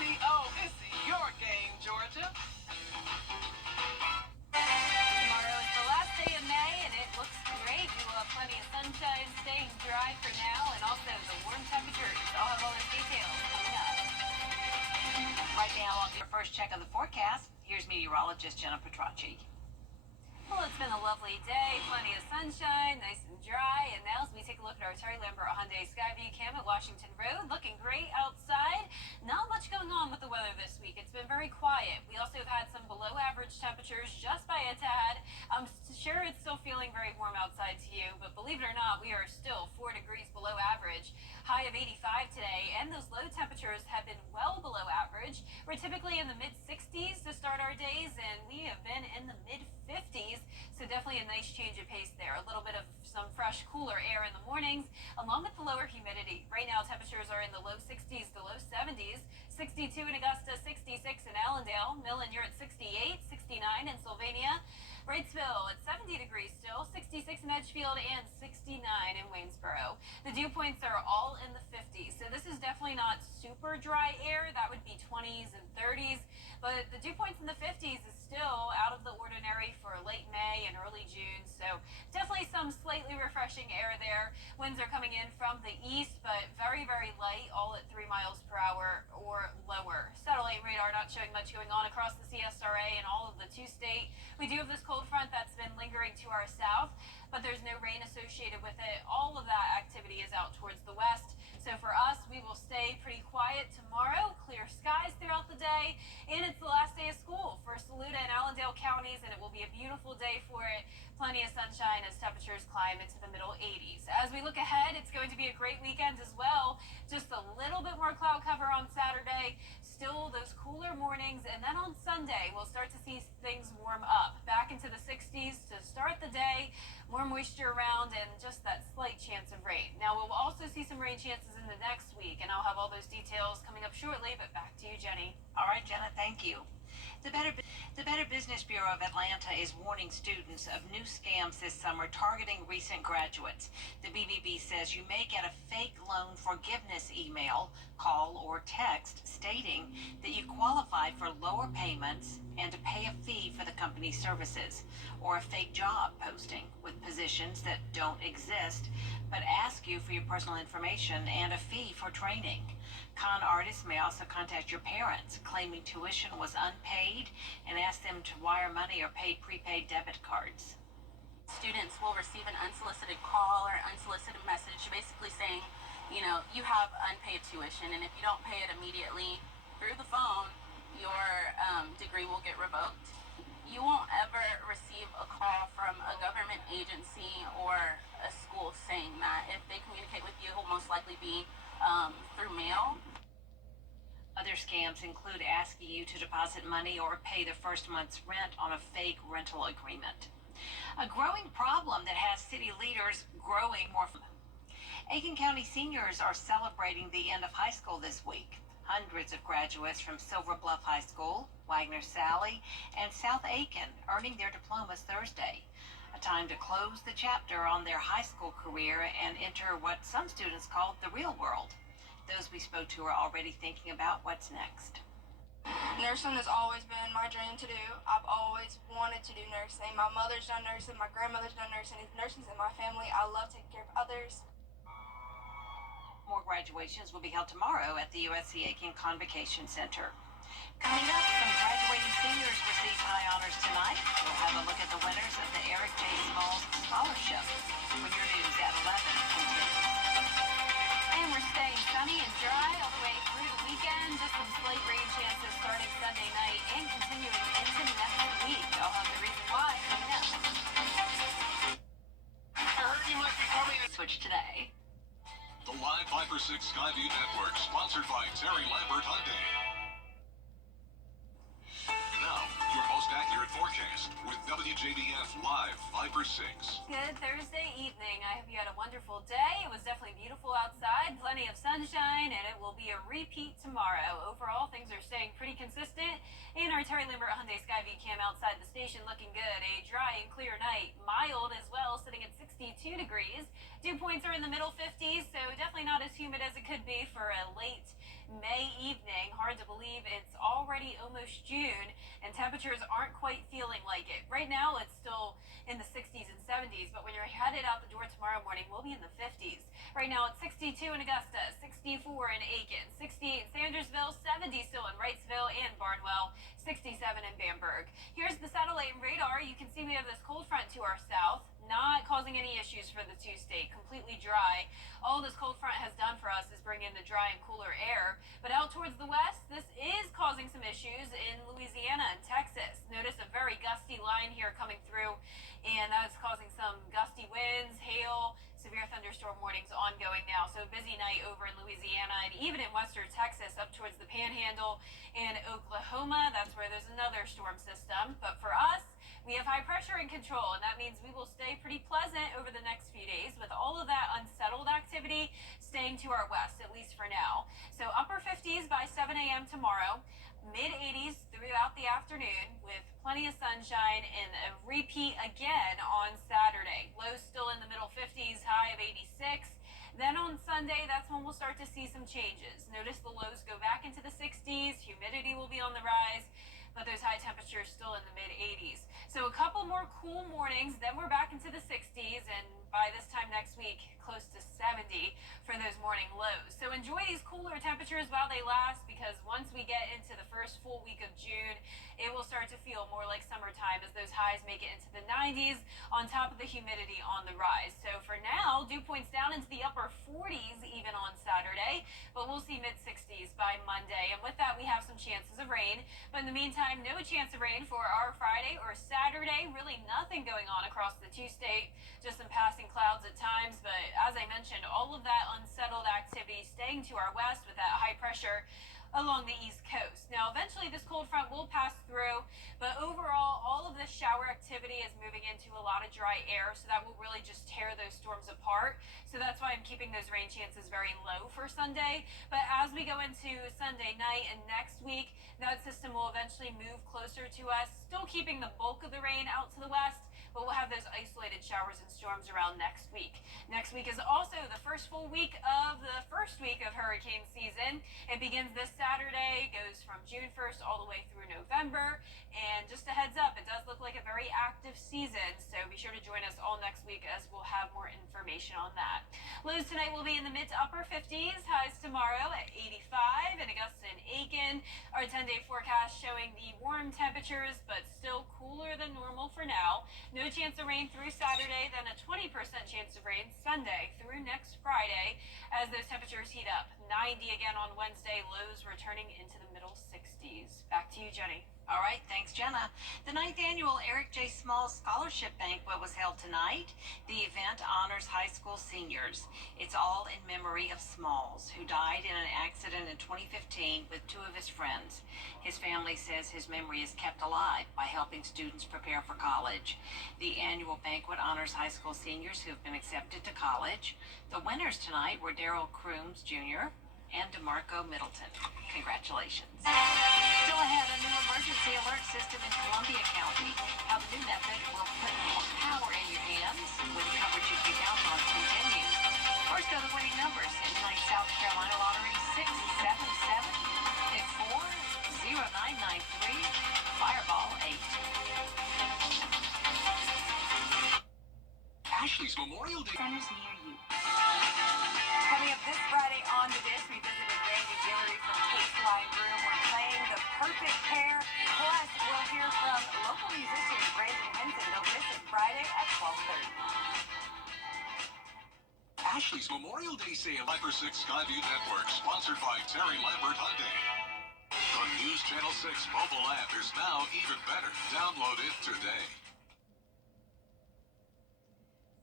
It's your game, Georgia. Tomorrow is the last day of May, and it looks great. We will have plenty of sunshine, staying dry for now, and also the warm temperatures. I'll have all those details coming up. Right now, on your first check of the forecast, here's meteorologist Jenna Petracci. Well, it's been a lovely day, plenty of sunshine, nice and dry, and now as we take a look at our Terry Lambert Hyundai Skyview Cam at Washington Road, looking great outside. Not much going on with the weather this week. It's been very quiet. We also have had some below average temperatures just by a tad. I'm sure it's still feeling very warm outside to you, but believe it or not, we are still 4 degrees below average. High of 85 today, and those low temperatures have been well below average. We're typically in the mid-60s to start our days, and we have been in the mid-50s, so definitely a nice change of pace there. A little bit of some fresh, cooler air in the mornings, along with the lower humidity. Right now, temperatures are in the low 60s to low 70s, 62 in Augusta, 66 in Allendale. Millen, you're at 68, 69 in Sylvania. Wrightsville at 70 degrees still, 66 in Edgefield, and 69 in Waynesboro. The dew points are all in the 50s, so this is definitely not super dry air. That would be 20s and 30s, but the dew points in the 50s is still out of the ordinary for late May and early June, so definitely some slightly refreshing air there. Winds are coming in from the east, but very, very light, all at 3 miles per hour or lower. Satellite radar not showing much going on across the CSRA and all of the two-state. We do have this cold front that's been lingering to our south, but there's no rain associated with it. All of that activity is out towards the west. So for us, we will stay pretty quiet tomorrow, clear skies throughout the day, and it's the last day of school for Saluda and Allendale counties, and it will be a beautiful day for it. Plenty of sunshine as temperatures climb into the middle 80s. As we look ahead, it's going to be a great weekend as well. Just a little bit more cloud cover on Saturday, still those cooler mornings, and then on Sunday, we'll start to see things warm up back into the 60s to start the day. More moisture around and just that slight chance of rain. Now, we'll also see some rain chances in the next week, and I'll have all those details coming up shortly, but back to you, Jenny. All right, Jenna, thank you. The Better Business Bureau of Atlanta is warning students of new scams this summer targeting recent graduates. The BBB says you may get a fake loan forgiveness email, call, or text stating that you qualify for lower payments and to pay a fee for the company's services, or a fake job posting with positions that don't exist, but ask you for your personal information and a fee for training. Con artists may also contact your parents, claiming tuition was unpaid, and ask them to wire money or pay prepaid debit cards. Students will receive an unsolicited call or unsolicited message basically saying, you know, you have unpaid tuition, and if you don't pay it immediately through the phone, your degree will get revoked. You won't ever receive a call from a government agency or a school saying that. If they communicate with you, it will most likely be through mail. Other scams include asking you to deposit money or pay the first month's rent on a fake rental agreement. A growing problem that has city leaders growing more. Aiken County seniors are celebrating the end of high school this week. Hundreds of graduates from Silver Bluff High School, Wagner Sally, and South Aiken earning their diplomas Thursday. A time to close the chapter on their high school career and enter what some students call the real world. Those we spoke to are already thinking about what's next. Nursing has always been my dream to do. I've always wanted to do nursing. My mother's done nursing, my grandmother's done nursing. Nursing's in my family. I love taking care of others. More graduations will be held tomorrow at the USC Aiken Convocation Center. Coming up, some graduating seniors receive high honors tonight. We'll have a look at the winners of the Eric J. Smalls Scholarship when your news at 11 continues. And we're staying sunny and dry all the way through the weekend. Just some slight rain chances starting Sunday night and continuing into next week. I'll have the reason why coming up. I heard you might be coming. Switch today. The Live 5/6 Skyview Network, sponsored by Terry Lambert Hyundai. Now, your most accurate forecast with WJBF Live 5/6. Good Thursday evening. I hope you had a wonderful day. It was definitely beautiful outside, plenty of sunshine, and it will be a repeat tomorrow. Overall, things are staying pretty consistent. In our Terry Lambert Hyundai Skyview Cam outside the station, looking good. A dry and clear night. Mild as well, sitting at 62 degrees. Dew points are in the middle 50s, so definitely not as humid as it could be for a late May evening. Hard hard to believe it's already almost June and temperatures aren't quite feeling like it. Right now it's still in the 60s and 70s, but when you're headed out the door tomorrow morning, we'll be in the 50s. Right now it's 62 in Augusta, 64 in Aiken, 68 in Sandersville, 70 still in Wrightsville and Barnwell, 67 in Bamberg. Here's the satellite and radar. You can see we have this cold front to our south, not causing any issues for the two-state, completely dry. All this cold front has done for us is bring in the dry and cooler air. But out towards the west, this is causing some issues in Louisiana and Texas. Notice a very gusty line here coming through, and that is causing some gusty winds, hail, severe thunderstorm warnings ongoing now. So a busy night over in Louisiana and even in western Texas up towards the Panhandle and Oklahoma. That's where there's another storm system. But for us, we have high pressure in control, and that means we will stay pretty pleasant over the next few days with all of that unsettled activity staying to our west, at least for now. So upper 50s by 7 a.m. tomorrow, mid 80s throughout the afternoon with plenty of sunshine, and a repeat again on Saturday. Lows still in the middle 50s, high of 86. Then on Sunday, that's when we'll start to see some changes. Notice the lows go back into the 60s, humidity will be on the rise, but those high temperatures still in the mid 80s. So a couple more cool mornings, then we're back into the 60s, and by this time next week, close to 70 for those morning lows. So enjoy these cooler temperatures while they last, because once we get into the first full week of June, it will start to feel more like summertime as those highs make it into the 90s on top of the humidity on the rise. So for now, dew points down into the upper 40s even on Saturday, but we'll see mid 60s by Monday. And with that, we have some chances of rain. But in the meantime, no chance of rain for our Friday or Saturday. Really nothing going on across the two-state, just some passing clouds at times. But as I mentioned, all of that unsettled activity staying to our west with that high pressure along the east coast. Now, eventually this cold front will pass through, but overall, all of this shower activity is moving into a lot of dry air, so that will really just tear those storms apart. So that's why I'm keeping those rain chances very low for Sunday. But as we go into Sunday night and next week, that system will eventually move closer to us, still keeping the bulk of the rain out to the west, but we'll have those isolated showers and storms around next week. Next week is also the first full week of the first week of hurricane season. It begins this Saturday, goes from June 1st all the way through November. And just a heads up, it does look like a very active season, so be sure to join us all next week as we'll have more information on that. Lows tonight will be in the mid to upper 50s, highs tomorrow at 85 in Augusta and Aiken. Our 10-day forecast showing the warm temperatures, but still cooler than normal for now. No chance of rain through Saturday, then a 20% chance of rain Sunday through next Friday as those temperatures heat up. 90 again on Wednesday, lows returning into the middle 60s. Back to you, Jenny. All right, thanks, Jenna. The 9th annual Eric J. Smalls Scholarship Banquet was held tonight. The event honors high school seniors. It's all in memory of Smalls, who died in an accident in 2015 with two of his friends. His family says his memory is kept alive by helping students prepare for college. The annual banquet honors high school seniors who have been accepted to college. The winners tonight were Daryl Crooms Jr. and DeMarco Middleton. Congratulations. Still ahead, a new emergency alert system in Columbia County. How the new method will put more power in your hands with coverage you can count on continues. First are the winning numbers in tonight's South Carolina Lottery: 677, pick 4, 0993, Fireball 8. Ashley's Memorial Day. Centers near you. Coming up this Friday on The Dish, we visited Randy Guillory from Kate's Wine Room. We're playing The Perfect Pair. Plus, we'll hear from local musician Brandon Henson. Don't miss it Friday at 12:30. Ashley's Memorial Day sale. Viper 6 Skyview Network, sponsored by Terry Lambert Hyundai. The News Channel 6 mobile app is now even better. Download it today.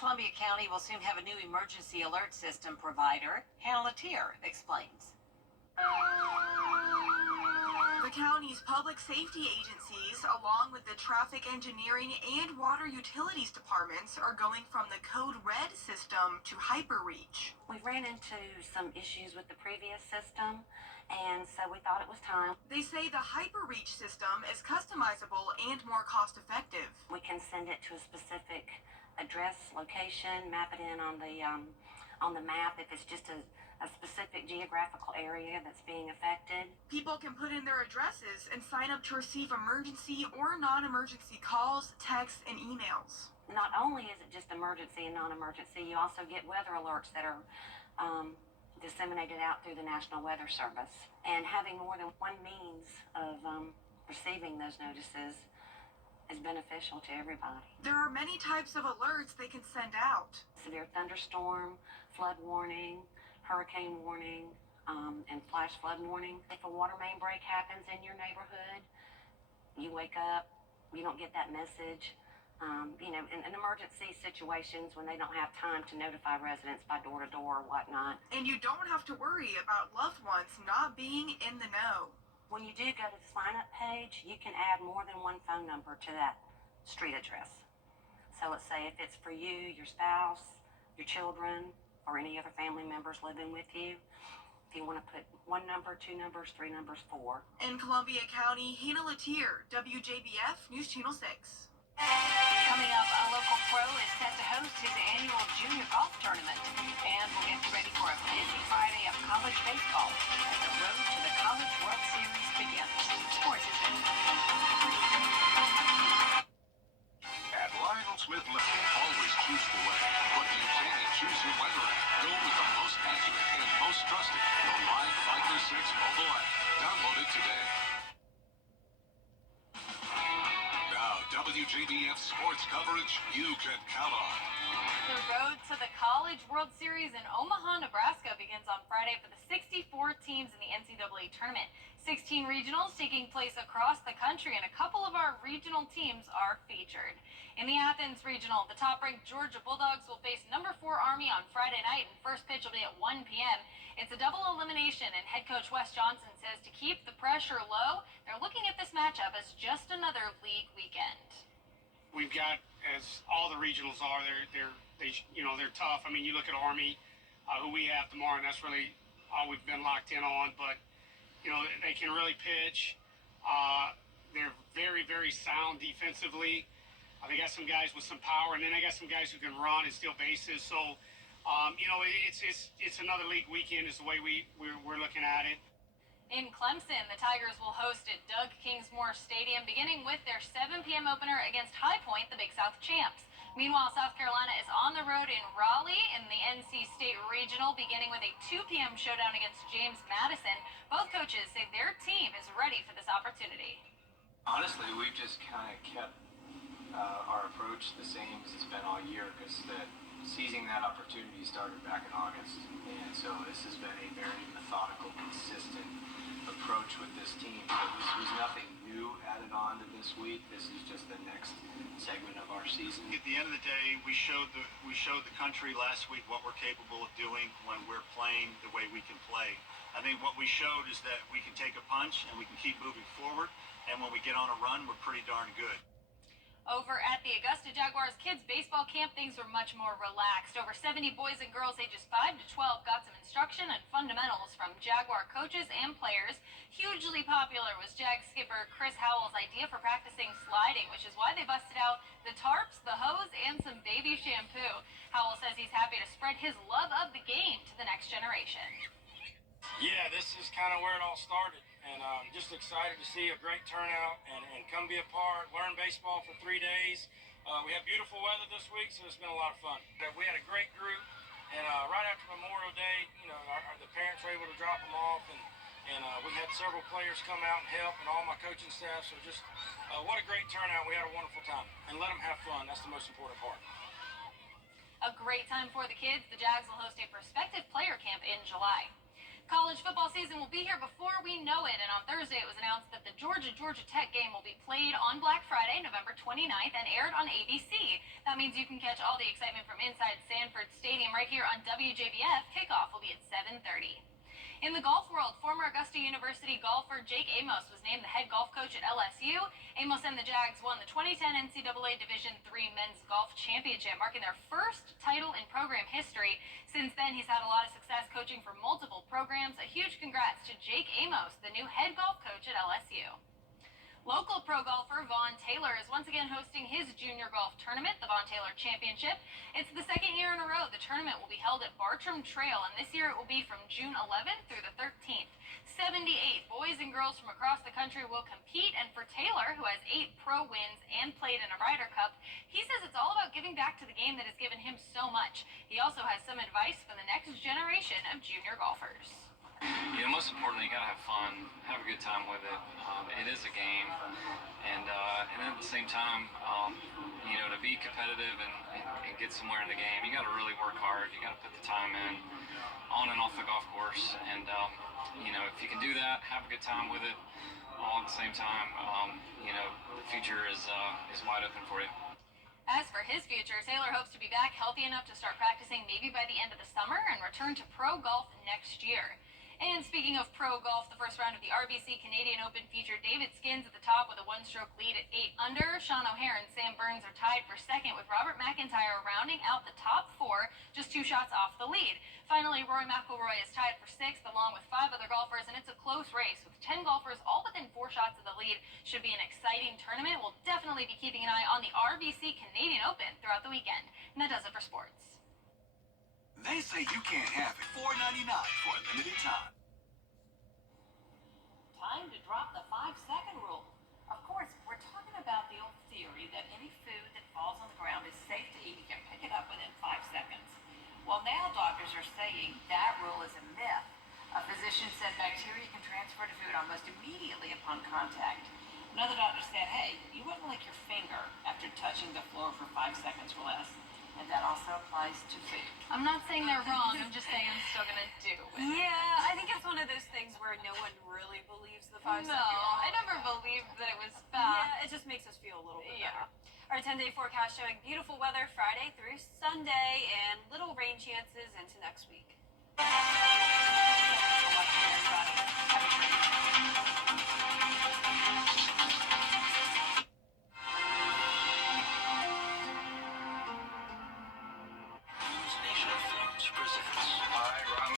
Columbia County will soon have a new emergency alert system provider. Hannah Latier explains. The county's public safety agencies, along with the traffic engineering and water utilities departments, are going from the Code Red system to HyperReach. We ran into some issues with the previous system, and so we thought it was time. They say the HyperReach system is customizable and more cost-effective. We can send it to a specific address, location, map it in on the map if it's just a specific geographical area that's being affected. People People can put in their addresses and sign up to receive emergency or non-emergency calls, texts, and emails. Not only is it just emergency and non-emergency, you also get weather alerts that are disseminated out through the National Weather Service. And having more than one means of receiving those notices is beneficial to everybody. There are many types of alerts they can send out. Severe thunderstorm, flood warning, hurricane warning, and flash flood warning. If a water main break happens in your neighborhood, you wake up, you don't get that message. In emergency situations when they don't have time to notify residents by door to door or whatnot. And you don't have to worry about loved ones not being in the know. When you do go to the sign-up page, you can add more than one phone number to that street address. So let's say if it's for you, your spouse, your children, or any other family members living with you, if you want to put one number, two numbers, three numbers, four. In Columbia County, Hannah Latier, WJBF News Channel 6. Coming up, a local pro is set to host his annual junior golf tournament. And we'll get you ready for a busy Friday of college baseball as the road to the College World Series begins. Sports is in. At Lionel Smith Limited, always choose the way. But you can choose your weather app. Go with the most accurate and most trusted. The Live Fighter 6 mobile app. Download it today. Now, WJBF sports coverage you can count on. The road to the College World Series in Omaha, Nebraska begins on Friday for the 64 teams in the NCAA tournament. 16 regionals taking place across the country, and a couple of our regional teams are featured. In the Athens Regional, the top-ranked Georgia Bulldogs will face number 4 Army on Friday night, and first pitch will be at 1 p.m. It's a double elimination, and head coach Wes Johnson says to keep the pressure low, they're looking at this matchup as just another league weekend. We've got, as all the regionals are, they're tough. I mean, you look at Army, who we have tomorrow, and that's really all we've been locked in on. But they can really pitch. They're very, very sound defensively. They got some guys with some power, and then they got some guys who can run and steal bases. So, it's another league weekend is the way we're looking at it. In Clemson, the Tigers will host at Doug Kingsmore Stadium, beginning with their 7 p.m. opener against High Point, the Big South champs. Meanwhile, South Carolina is on the road in Raleigh in the NC State Regional, beginning with a 2 p.m. showdown against James Madison. Both coaches say their team is ready for this opportunity. Honestly, we've just kind of kept our approach the same as it's been all year, because seizing that opportunity started back in August. And so this has been a very methodical, consistent approach with this team. So this was nothing new added on to this week. This is just the next segment of our season. At the end of the day, we showed the country last week what we're capable of doing when we're playing the way we can play. I think what we showed is that we can take a punch and we can keep moving forward. And when we get on a run, we're pretty darn good. Over at the Augusta Jaguars kids baseball camp, things were much more relaxed. Over 70 boys and girls ages 5 to 12 got some instruction and fundamentals from Jaguar coaches and players. Hugely popular was Jag skipper Chris Howell's idea for practicing sliding, which is why they busted out the tarps, the hose, and some baby shampoo. Howell says he's happy to spread his love of the game to the next generation. Yeah, this is kind of where it all started. And just excited to see a great turnout and come be a part, learn baseball for 3 days. We had beautiful weather this week, so it's been a lot of fun. We had a great group, and right after Memorial Day, the parents were able to drop them off, and we had several players come out and help, and all my coaching staff. So just what a great turnout. We had a wonderful time, and let them have fun. That's the most important part. A great time for the kids. The Jags will host a prospective player camp in July. College football season will be here before we know it, and on Thursday it was announced that the Georgia Tech game will be played on Black Friday, November 29th, and aired on ABC. That means you can catch all the excitement from inside Sanford Stadium right here on WJBF. Kickoff will be at 7:30. In the golf world, former Augusta University golfer Jake Amos was named the head golf coach at LSU. Amos and the Jags won the 2010 NCAA Division III Men's Golf Championship, marking their first title in program history. Since then, he's had a lot of success coaching for multiple programs. A huge congrats to Jake Amos, the new head golf coach at LSU. Local pro golfer Vaughn Taylor is once again hosting his junior golf tournament, the Vaughn Taylor Championship. It's the second year in a row the tournament will be held at Bartram Trail, and this year it will be from June 11th through the 13th. 78 boys and girls girls from across the country will compete, and for Taylor, who has 8 pro wins and played in a Ryder Cup, he says it's all about giving back to the game that has given him so much. He also has some advice for the next generation of junior golfers. You know, most importantly, you gotta have fun, have a good time with it. It is a game, and at the same time, you know, to be competitive and get somewhere in the game, you gotta really work hard. You gotta put the time in, on and off the golf course, and you know, if you can do that, have a good time with it, all at the same time, you know, the future is wide open for you. As for his future, Taylor hopes to be back healthy enough to start practicing maybe by the end of the summer and return to pro golf next year. And speaking of pro golf, the first round of the RBC Canadian Open featured David Skins at the top with a 1-stroke lead at 8 under. Sean O'Hare and Sam Burns are tied for second, with Robert McIntyre rounding out the top 4, just 2 shots off the lead. Finally, Rory McIlroy is tied for 6th, along with 5 other golfers, and it's a close race with 10 golfers all within 4 shots of the lead. Should be an exciting tournament. We'll definitely be keeping an eye on the RBC Canadian Open throughout the weekend. And that does it for sports. They say you can't have it. $4.99 for a limited time. Time to drop the 5-second rule. Of course, we're talking about the old theory that any food that falls on the ground is safe to eat. You can pick it up within 5 seconds. Well, now doctors are saying that rule is a myth. A physician said bacteria can transfer to food almost immediately upon contact. Another doctor said, hey, you wouldn't lick your finger after touching the floor for 5 seconds or less. And that also applies to food. I'm not saying they're wrong. I'm just saying I'm still gonna do it. Yeah, I think it's one of those things where no one really believes the 5-second No, rule. I never believed that it was fact. Yeah, it just makes us feel a little bit Yeah. better. Our 10-day forecast showing beautiful weather Friday through Sunday and little rain chances into next week.